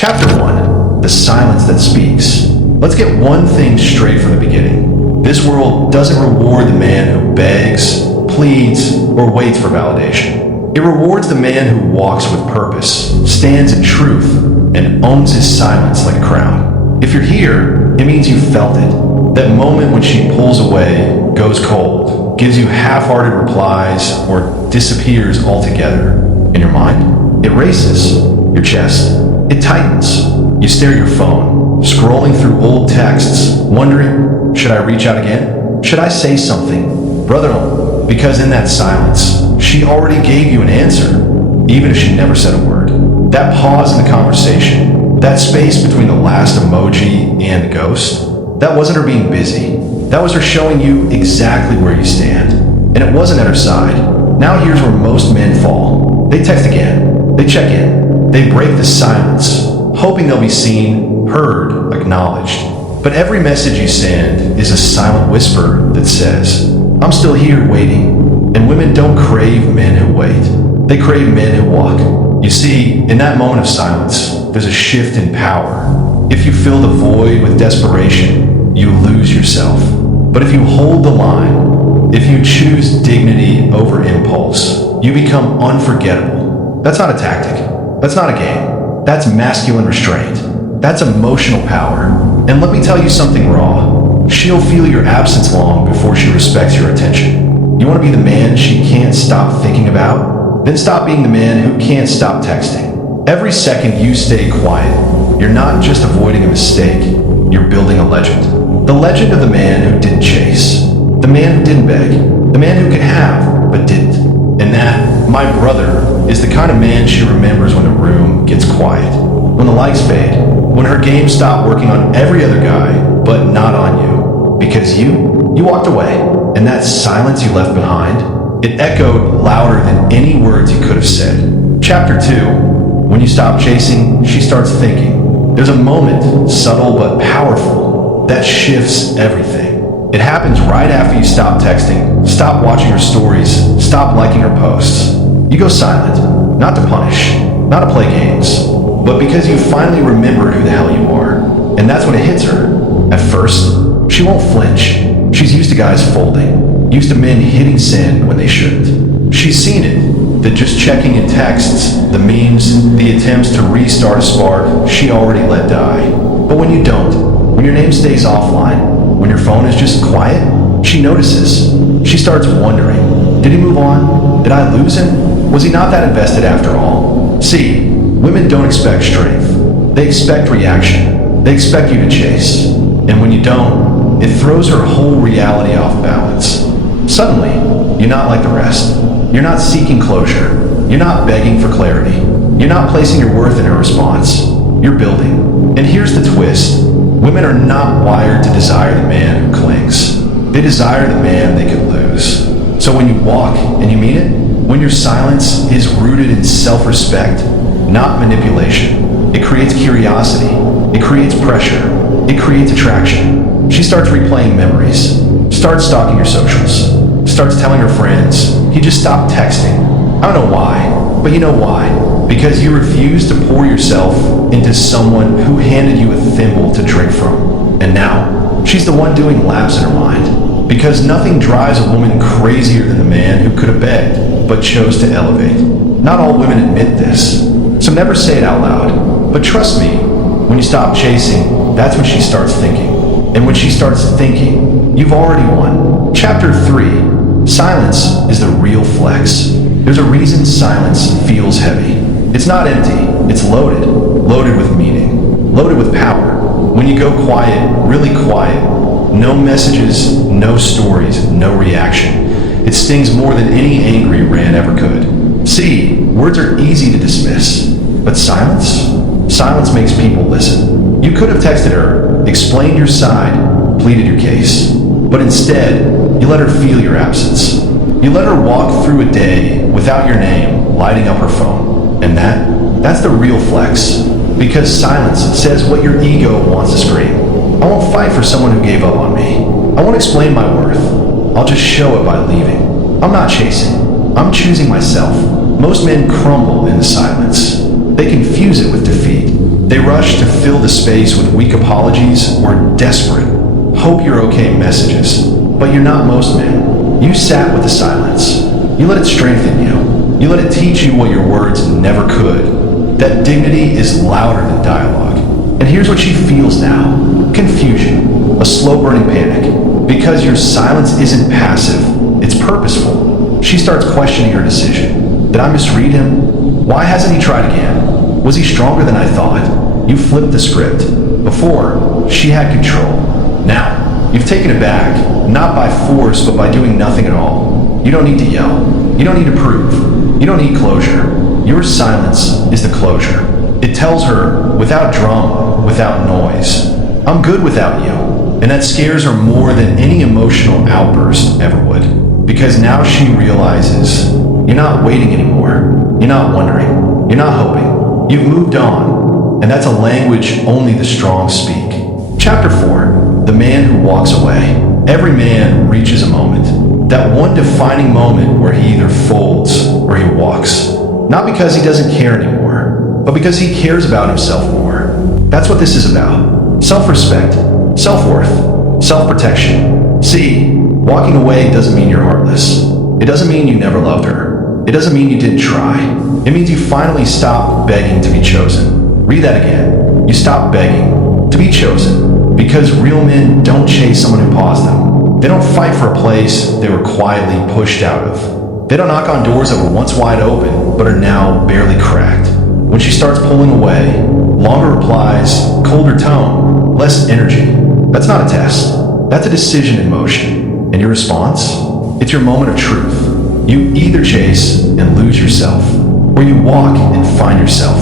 Chapter 1. The Silence That Speaks. Let's get one thing straight from the beginning. This world doesn't reward the man who begs, pleads, or waits for validation. It rewards the man who walks with purpose, stands in truth, and owns his silence like a crown. If you're here, it means you felt it. That moment when she pulls away, goes cold, gives you half-hearted replies, or disappears altogether. In your mind, it races. Your chest, it tightens. You stare at your phone, scrolling through old texts, wondering, should I reach out again? Should I say something? Brother, no, because in that silence, she already gave you an answer, even if she never said a word. That pause in the conversation, that space between the last emoji and the ghost, that wasn't her being busy. That was her showing you exactly where you stand. And it wasn't at her side. Now here's where most men fall. They text again. They check in. They break the silence, hoping they'll be seen, heard, acknowledged. But every message you send is a silent whisper that says, I'm still here waiting. And women don't crave men who wait. They crave men who walk. You see, in that moment of silence, there's a shift in power. If you fill the void with desperation, you lose yourself. But if you hold the line, if you choose dignity over impulse, you become unforgettable. That's not a tactic. That's not a game. That's masculine restraint. That's emotional power. And let me tell you something raw. She'll feel your absence long before she respects your attention. You want to be the man she can't stop thinking about? Then stop being the man who can't stop texting. Every second you stay quiet, you're not just avoiding a mistake, you're building a legend. The legend of the man who didn't chase. The man who didn't beg. The man who could have, but didn't. And that, my brother, is the kind of man she remembers when the room gets quiet, when the lights fade, when her game stopped working on every other guy, but not on you. Because you walked away, and that silence you left behind, it echoed louder than any words you could have said. Chapter 2. When you stop chasing, she starts thinking. There's a moment, subtle but powerful, that shifts everything. It happens right after you stop texting, stop watching her stories, stop liking her posts. You go silent, not to punish, not to play games, but because you finally remembered who the hell you are. And that's when it hits her. At first, she won't flinch. She's used to guys folding, used to men hitting send when they shouldn't. She's seen it, that just checking in texts, the memes, the attempts to restart a spark she already let die. But when you don't, when your name stays offline, when your phone is just quiet, she notices. She starts wondering, did he move on? Did I lose him? Was he not that invested after all? See, women don't expect strength. They expect reaction. They expect you to chase. And when you don't, it throws her whole reality off balance. Suddenly, you're not like the rest. You're not seeking closure. You're not begging for clarity. You're not placing your worth in her response. You're building. And here's the twist. Women are not wired to desire the man who clings. They desire the man they could lose. So when you walk, and you mean it, when your silence is rooted in self-respect, not manipulation, it creates curiosity, it creates pressure, it creates attraction. She starts replaying memories, starts stalking your socials, starts telling her friends, he just stopped texting. I don't know why, but you know why. Because you refuse to pour yourself into someone who handed you a thimble to drink from. And now, she's the one doing laps in her mind. Because nothing drives a woman crazier than the man who could have begged, but chose to elevate. Not all women admit this, so never say it out loud. But trust me, when you stop chasing, that's when she starts thinking. And when she starts thinking, you've already won. Chapter 3. Silence is the real flex. There's a reason silence feels heavy. It's not empty, it's loaded. Loaded with meaning. Loaded with power. When you go quiet, really quiet, no messages, no stories, no reaction. It stings more than any angry rant ever could. See, words are easy to dismiss, but silence? Silence makes people listen. You could have texted her, explained your side, pleaded your case, but instead, you let her feel your absence. You let her walk through a day without your name lighting up her phone. And that's the real flex. Because silence says what your ego wants to scream. I won't fight for someone who gave up on me. I won't explain my worth. I'll just show it by leaving. I'm not chasing. I'm choosing myself. Most men crumble in the silence. They confuse it with defeat. They rush to fill the space with weak apologies or desperate, hope you're okay messages. But you're not most men. You sat with the silence. You let it strengthen you. You let it teach you what your words never could. That dignity is louder than dialogue. And here's what she feels now. Confusion. A slow-burning panic. Because your silence isn't passive, it's purposeful. She starts questioning her decision. Did I misread him? Why hasn't he tried again? Was he stronger than I thought? You flipped the script. Before, she had control. Now, you've taken it back, not by force, but by doing nothing at all. You don't need to yell. You don't need to prove. You don't need closure. Your silence is the closure. It tells her, without drama, without noise, I'm good without you. And that scares her more than any emotional outburst ever would. Because now she realizes, you're not waiting anymore. You're not wondering. You're not hoping. You've moved on. And that's a language only the strong speak. Chapter 4, The Man Who Walks Away. Every man reaches a moment. That one defining moment where he either folds or he walks. Not because he doesn't care anymore, but because he cares about himself more. That's what this is about. Self-respect, self-worth, self-protection. See, walking away doesn't mean you're heartless. It doesn't mean you never loved her. It doesn't mean you didn't try. It means you finally stopped begging to be chosen. Read that again. You stopped begging to be chosen. Because real men don't chase someone who paused them. They don't fight for a place they were quietly pushed out of. They don't knock on doors that were once wide open, but are now barely cracked. When she starts pulling away, longer replies, colder tone, less energy. That's not a test. That's a decision in motion. And your response? It's your moment of truth. You either chase and lose yourself, or you walk and find yourself.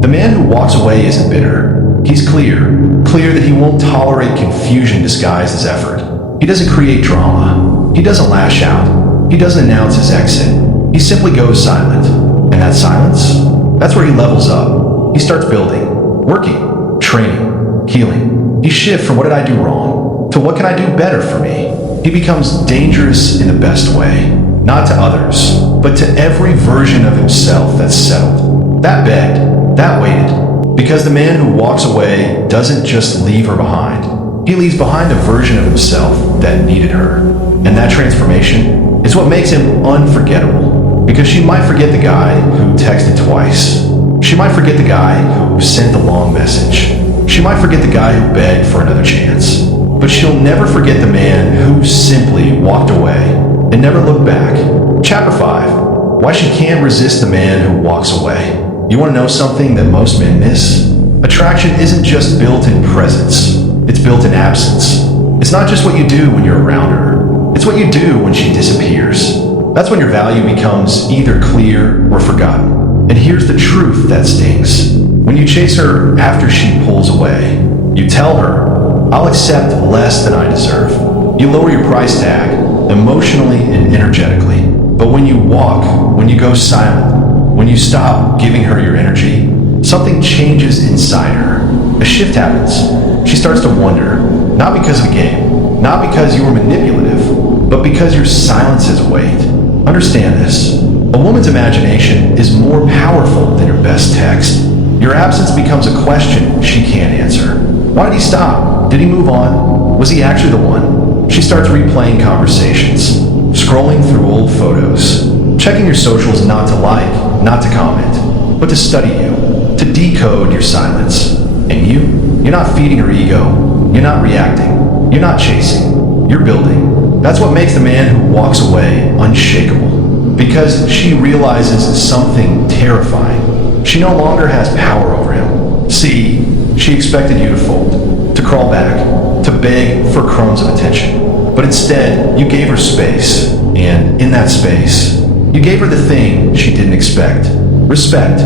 The man who walks away isn't bitter. He's clear that he won't tolerate confusion disguised as effort. He doesn't create drama. He doesn't lash out. He doesn't announce his exit. He simply goes silent. And that silence? That's where he levels up. He starts building, working, training, healing. He shifts from what did I do wrong to what can I do better for me. He becomes dangerous in the best way. Not to others, but to every version of himself that's settled. That begged, that waited. Because the man who walks away doesn't just leave her behind. He leaves behind a version of himself that needed her. And that transformation is what makes him unforgettable. Because she might forget the guy who texted twice. She might forget the guy who sent the long message. She might forget the guy who begged for another chance. But she'll never forget the man who simply walked away and never looked back. Chapter 5, Why She Can't Resist the Man Who Walks Away. You want to know something that most men miss? Attraction isn't just built in presence. It's built in absence. It's not just what you do when you're around her. It's what you do when she disappears. That's when your value becomes either clear or forgotten. And here's the truth that stings. When you chase her after she pulls away, you tell her, I'll accept less than I deserve. You lower your price tag, emotionally and energetically. But when you walk, when you go silent, when you stop giving her your energy, something changes inside her. A shift happens. She starts to wonder, not because of a game, not because you were manipulative, but because your silence has weight. Understand this. A woman's imagination is more powerful than your best text. Your absence becomes a question she can't answer. Why did he stop? Did he move on? Was he actually the one? She starts replaying conversations, scrolling through old photos, checking your socials not to like, not to comment, but to study you, to decode your silence. And you're not feeding her ego. You're not reacting. You're not chasing. You're building. That's what makes the man who walks away unshakable. Because she realizes something terrifying. She no longer has power over him. See, she expected you to fold, to crawl back, to beg for crumbs of attention. But instead, you gave her space. And in that space, you gave her the thing she didn't expect. Respect.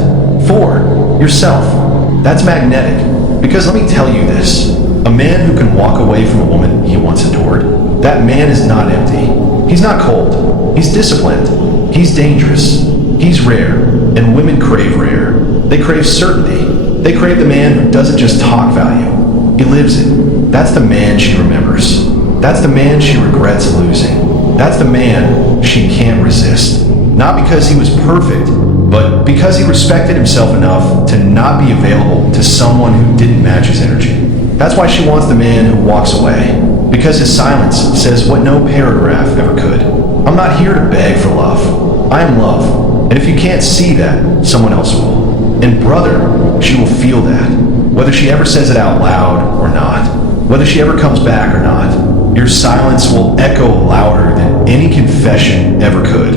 For yourself. That's magnetic. Because let me tell you this. A man who can walk away from a woman he once adored, that man is not empty. He's not cold. He's disciplined. He's dangerous. He's rare. And women crave rare. They crave certainty. They crave the man who doesn't just talk value. He lives it. That's the man she remembers. That's the man she regrets losing. That's the man she can't resist. Not because he was perfect, but because he respected himself enough to not be available to someone who didn't match his energy. That's why she wants the man who walks away, because his silence says what no paragraph ever could. I'm not here to beg for love. I am love, and if you can't see that, someone else will. And brother, she will feel that, whether she ever says it out loud or not, whether she ever comes back or not. Your silence will echo louder than any confession ever could.